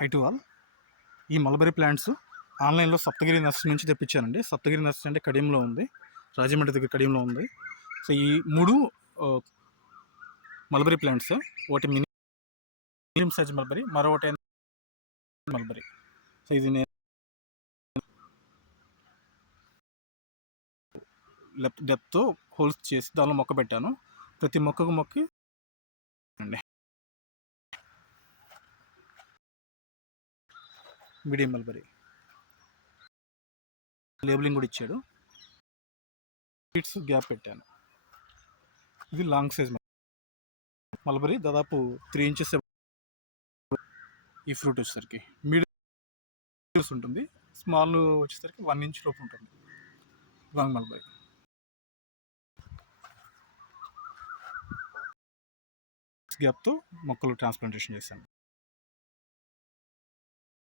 High to all. ఈ mulberry plants ఆన్లైన్లో Saptagiri nursery నుంచి తెప్పించానండి. సప్తగిరి నర్సరీ అంటే కడియంలో ఉంది, రాజమండ్రి దగ్గర కడియంలో ఉంది. సో ఈ 3 మల్బరీ ప్లాంట్స్, ఒకటి మీడియం సైజ్ మల్బరీ, మరొకటి మల్బరీ. సో ఇది నేను డెప్త్తో హోల్స్ చేసి దానిలో మొక్క పెట్టాను. ప్రతి మొక్కకి అండి మీడియం మల్బరీ లేబులింగ్ కూడా ఇచ్చాడు. సీడ్స్ గ్యాప్ పెట్టాను. ఇది లాంగ్ సైజ్ మల్బరీ, దాదాపు 3 ఇంచెస్ ఈ ఫ్రూట్ వచ్చేసరికి. మీడియం ఉంటుంది, స్మాల్ వచ్చేసరికి 1 ఇంచ్ లోపు ఉంటుంది లాంగ్ మల్బరీ. గ్యాప్తో మొక్కలు ట్రాన్స్ప్లాంటేషన్ చేశాను.